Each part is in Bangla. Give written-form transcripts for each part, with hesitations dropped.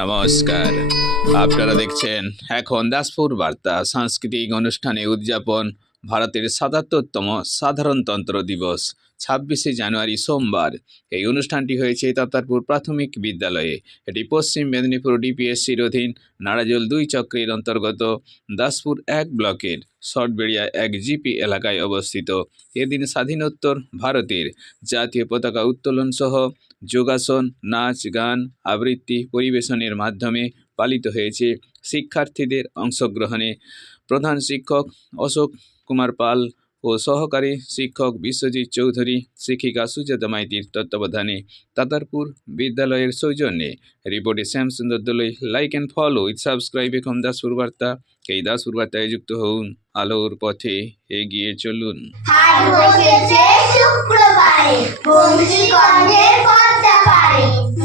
নমস্কার, আপনারা দেখছেন এখন দাসপুর বার্তা। সাংস্কৃতিক অনুষ্ঠানে উদযাপন ভারতের ৭৭তম সাধারণতন্ত্র দিবস ২৬শে জানুয়ারি সোমবার। এই অনুষ্ঠানটি হয়েছে তাতারপুর প্রাথমিক বিদ্যালয়ে। এটি পশ্চিম মেদিনীপুর ডিপিএসসির অধীন নাড়াজোল ২ চক্রের অন্তর্গত দাসপুর ১ ব্লকের শর্টবেড়িয়া ১ জিপি এলাকায় অবস্থিত। এদিন স্বাধীনোত্তর ভারতের জাতীয় পতাকা উত্তোলন সহ যোগাসন, নাচ, গান, আবৃত্তি পরিবেশনের মাধ্যমে পালিত হয়েছে। শিক্ষার্থীদের অংশগ্রহণে প্রধান শিক্ষক অশোক কুমার পাল ও সহকারী শিক্ষক বিশ্বজিৎ চৌধুরী, শিক্ষিকা সুজাতা মাইতির তত্ত্বাবধানে তাতারপুর বিদ্যালয়ের সৌজন্যে। রিপোর্টে Shyamsundar Doloi. Like and follow with subscribe এখন দাসপুর বার্তা। এই দাসপুর বার্তায় যুক্ত হন, আলোর পথে এগিয়ে চলুন।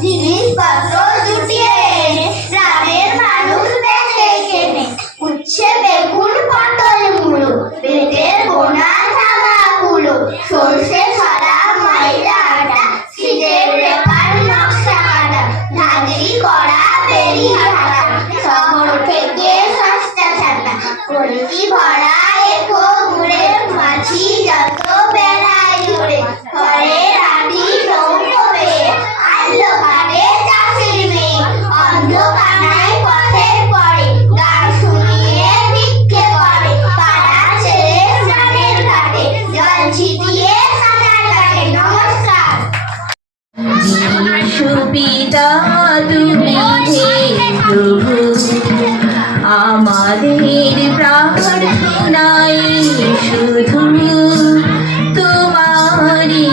জিনিসপত্র জুটিয়ে এনে গ্রামের মানুষ বেঁচে কেনে, উচ্ছে বেগুন পটল মূলো, পেটের বোনা জামা কুলো, সর্ষে ছড়া ময়দা আটা, শীতের ব্যাপার নকশা কাটা, ধাঁধি করা বেরি হাঁটা, শহর থেকে সস্তা ছাতা, কলকি ভরা এঠো ঘুরে, মাছি যত বেড়ায় ঘুরে, ঘরে রাধি নৌকো বেয়ে আলো ঘাটে চাষির মেয়ে, অন্ধকানায় পথের পরে গান শুনিয়ে ভিক্ষে করে, পাড়া ছেড়ে স্নানের ঘাটে জল ছিটিয়ে সাঁতার কাটে। নমস্কার। সুপিতা তুমি হে প্রভু, আমাদের প্রার্থনাই শুধু তোমারি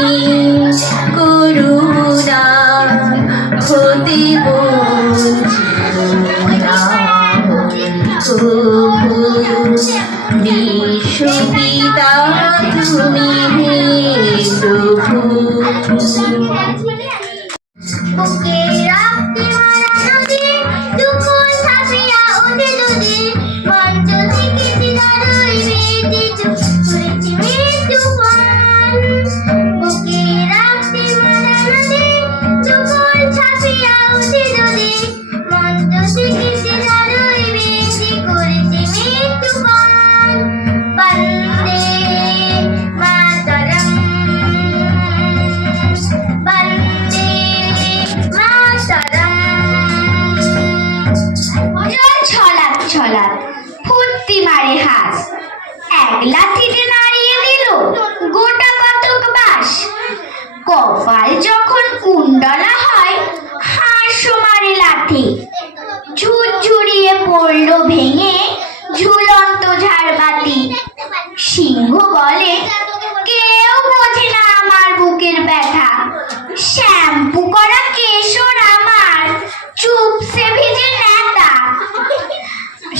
করুণা হতে বিশ্বপিতা তুমি হে প্রভু। বুকে রাখতে মারা নদী, দুকুল ছাপিয়া ওঠে যদি, মঞ্চ থেকে চিরারই বেদি করেছি মৃত্যুপান। বুকে রাখতে মারা নদী, দুকুল ছাপিয়া ওঠে যদি, মঞ্চ থেকে চিরারই বেদি করেছি মৃত্যুপান। বন্দে মাতরম, বন্দে মাতরম। ছলাক ছলাক ফুর্তি মারে হাস, এক লাঠিতে নাড়িয়ে দিল গোটা কতক বাস। কপাল যখন কুণ্ডলা হয়, হাঁসও মারে লাঠি, ঝুরঝুরিয়ে পড়ল ভেঙে ঝুলন্ত ঝাড়বাতি। সিংহ বলে, কেউ বোঝে না আমার বুকের ব্যথা, শ্যাম্পু করা কেশর আমার চুপসে ভিজে নেতা।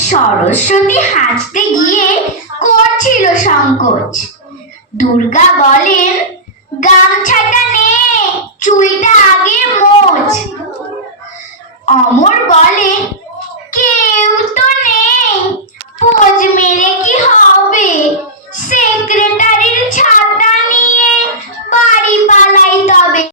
সরস্বতী হাঁচতে গিয়ে করছিল সংকোচ, দুর্গা বলেন, গামছাটা নে, চুলটা আগে মোচ। অমর বলে, কেউ তো নেই, পোজ